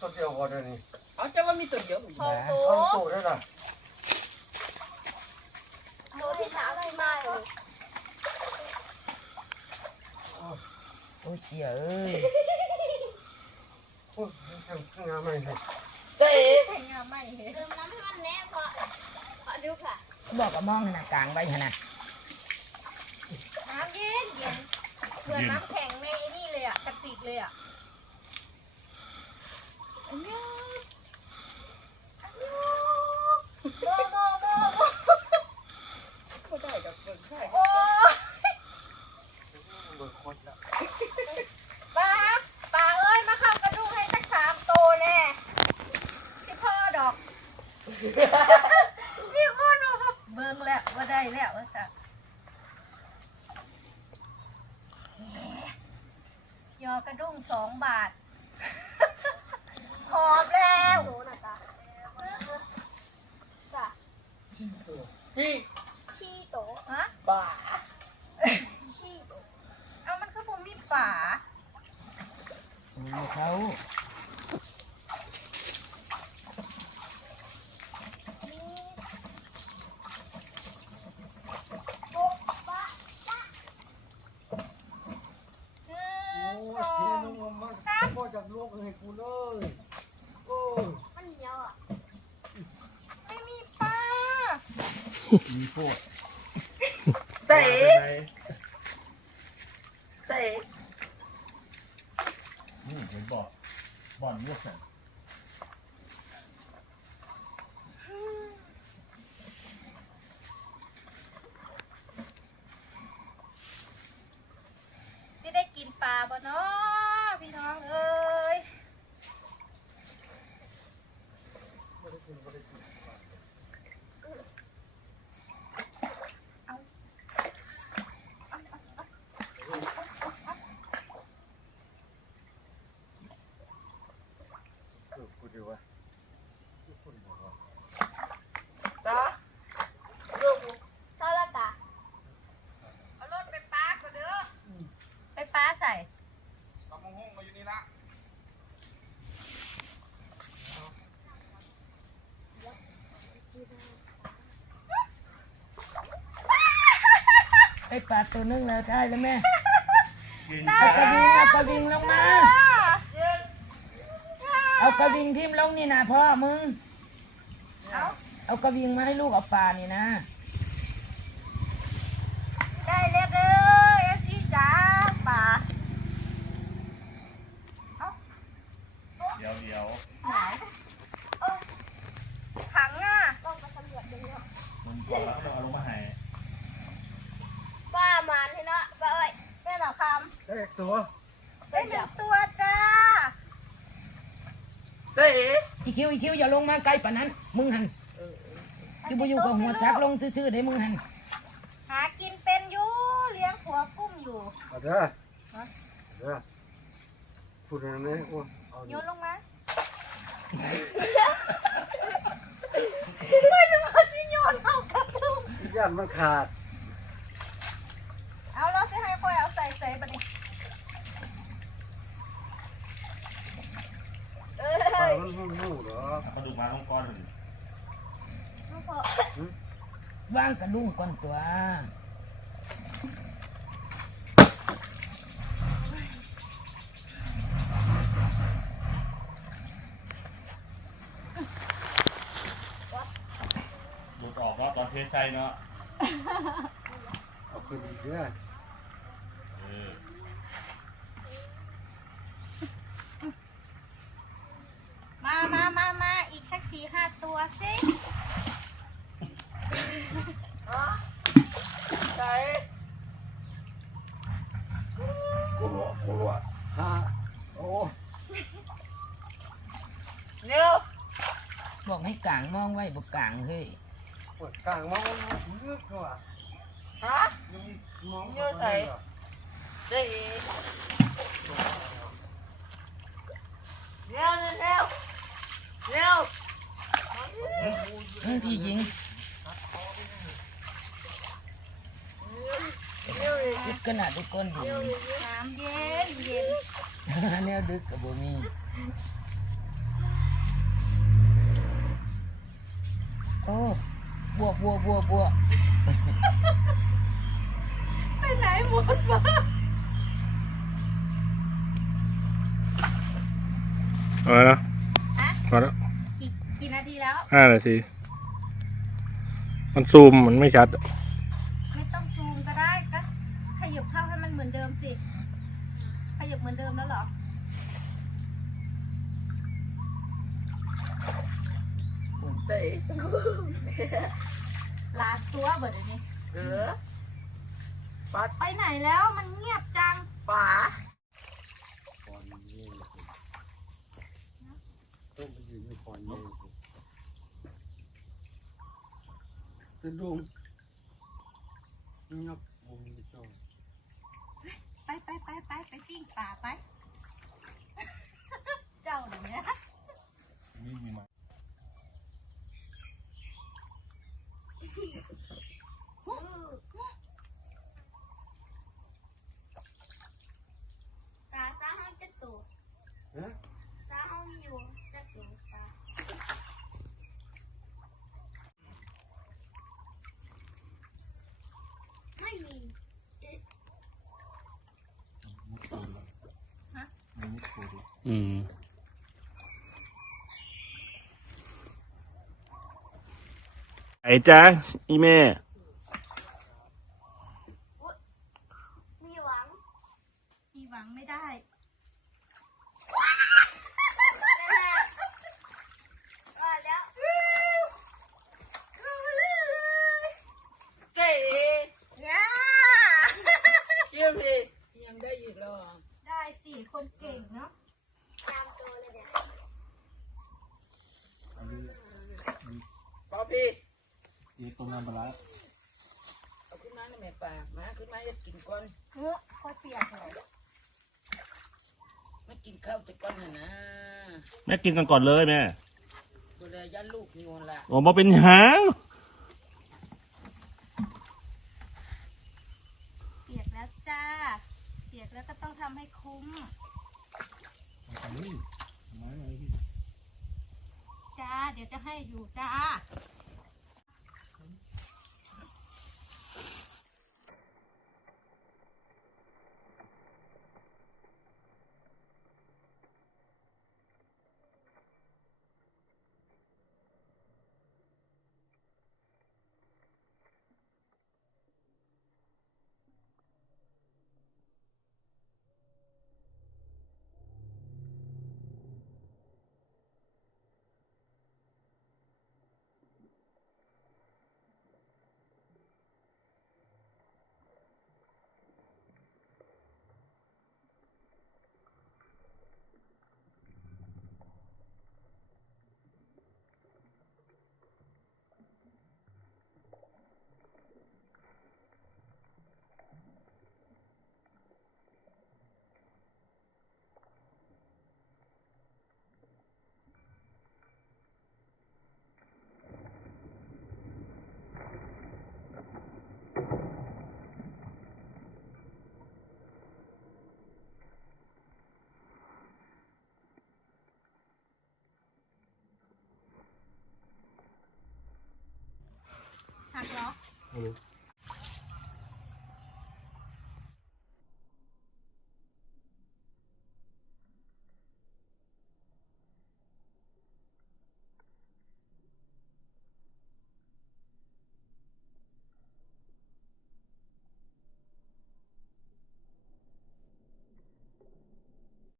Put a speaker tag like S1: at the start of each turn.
S1: ตัวเดียวก่อนเลยวนี่
S2: เอาจะว่ามีตัวเดียว
S3: สองตัว
S1: เข้าตู้ได้ละ
S3: ตัวที่สามไม่มาเลย
S4: โอ้ยเจียเอ้ย
S1: โอ้ยทำงานไม่ได้
S2: เจ๊
S3: แต่งงานไม่เห็นเติมน้ำให้มันแน่พอพอดูค่ะ
S4: บอกกับมองหน้ากลางไว้ขนาด
S3: น้ำเย็นเย็นเหมือนน้ำแข็งในนี่เลยอะกระติกเลยอะ อันนี้อันนี้โมโมโมโม
S2: ก็ได้ดอกเบิ่งได้
S3: โอ้ย
S1: เบิกคนละ
S3: ปลาปลาเอ้ย มาเข้ากระดูกให้สักสามตัวแน่สิพ่อดอก มีคนบอกว่าเบิ่งแล้วว่าได้แล้วว่าสักยอกระดุ้งสองบาท หอบแล้วโหน่ะตาจ้ะ
S2: พี่
S3: ชีโตฮะ
S2: บ้า
S3: ชีโตเอามันคือผมมีป่า
S4: มีเขา
S3: โป๊ะปะปะหนึ่
S1: โอ้
S3: ง
S1: ย
S3: สอ
S1: เทีย
S3: ง
S1: นงมันพ่อจากลูกให้กูเลยโอ้ย
S3: มันเหนียวอะ ไม่มีปลา
S1: มีพวก
S2: เจ๊เจ๊
S1: นี่ผมบอกบ่อนเลือกสัน
S3: สิได้กินปลาบ่เนาะพี่น้องเอ้ย
S1: เออกูดีวะคุณบอกว่า
S2: จ้าเรื่อง
S3: ซาลาตา
S2: เอารถไปปาก็เด้อ
S3: ไปปลาใส่
S2: กำมงห้องมาอยู่นี่ละ
S4: ไอ้ปลาตัวนึงแล้วใช่แล้วแม่เอากระวิงเอากระวิงลงมา เอากระวิงทิ่มลงนี่นะพ่อมึง
S3: เอา
S4: เอากระวิงมาให้ลูกเอาปลานี่นะ
S3: ได้เรียกเด้อเอฟซีจ้าปลาเอา
S1: เดี๋ยวเดี๋ยว
S3: ไหนเออถังอะต้องไปสำรวจดูเนาะ
S1: มันก่อนแล้วเอาลงมาให้
S3: ป้ามานให้เนาะป้าเอ้ยได้เหรอ ค
S1: เอ้ยตัวำ
S3: ได้หนึ่งตัวจ้า
S2: เจ๊
S4: อีคิวอีคิวอย่าลงมาใกล้ปานนั้น มึงหันคือบ่อยู่กับหัวซักลงซื่อๆได้มึงหัน
S3: หากินเป็นอยู่เลี้ยงหัวกุ้งอยู่
S1: เอาเด้อเด้อพูดอะไรเนี่ยโอ้ยเอา
S3: โย
S1: ดิ
S3: นลงมาไม่จะมาสิโยนเข้ากระดูก
S1: ย่านมันขาด
S3: เอาเราสิให้ค่อยเอาใส่ใส่บัดนี้เอ้
S1: ปลาย มันหูหูเหรอ
S5: เขาดูกมาต้องก้อนหนึ่ง
S4: ว่างกระดุ้งก่อนตัว
S5: หลุดออกแล้วตอนเทใส่เนาะ
S1: เอาคืนเด้อ
S5: เออ
S3: มามามามาอีกสักสี่ห้าตัวสิ
S2: เจ๊
S1: กูรัวกูรัวฮะโอ้
S2: เนี่ย
S4: บอ กให้กลางมองไว้บ่กลางเฮ้ย
S1: ปวดกลางมองลึกกว่า
S2: ฮะ
S1: ยังมอง
S2: เยอะไหนเจ๊เนี่ยเนี่ยเนี่ยเนี่ย
S4: นั่นที่ยิงดึกขนาดดึกก้นดิน
S3: น้ำเย็นเย็น
S4: แนวดึกกับบ่มี โอ้บวกบวกบวกบวก
S3: ไปไหนหมดวะ
S6: เอาแล้วนะ
S3: อะ
S6: พอแล้ว
S3: กี่กี่นาทีแล้ว
S6: ห้านาที มันซูมมันไม่ชัด
S3: ไม่ต้องซูมก็ได้ก็ขยับเข้าให้มันเหมือนเดิมสิขยับเหมือนเดิมแล้วเหรอ
S2: เตะ
S3: ลาตัวเบิดเดี๋ยวนี้
S2: เออปัด
S3: ไปไหนแล้วมันเงียบจัง
S2: ป๋า
S1: ก่อนนี่ต้องไปยืนก่อนนี่จะดูงับมุมไม่ชอบ
S3: ไปไปไปไปไปปิ้งป่าไป เจ้าเนี้ยตาซาห้องจะตู
S1: ฮะ
S3: ซาห้องมีอยู่จะตูตาไม่มี
S6: อืมไอ้จ้าอีเม่
S3: มีหวัง มีหวังไม่ได้ว่าแล้ว
S2: เตะ
S3: เนี่ย
S2: เกี่ยวพี่
S4: ยังได้อีกแล้วอะ
S3: ได้สี่คนเก่งเนาะ ตามตัวเลยเดี๋ยว
S2: ป๋าพี่
S5: ยีต้มน้ำปลา
S4: เอาขึ้นมาหน่อยแม่ป่ามาขึ้นมาจะกินก่อน
S3: เฮ้ยค่อยเปลี่ยนเลย
S4: มากินข้าวจะก่อนนะนะ
S5: แม่กินกันก่อนเลยแม่
S4: ดูแลย่าลูกนี่วันละ
S5: โอ้มาเป็นหาง
S3: เปียกแล้วจ้า เปียกแล้วก็ต้องทำให้คุ้ม จ้า เดี๋ยวจะให้อยู่จ้า Hello.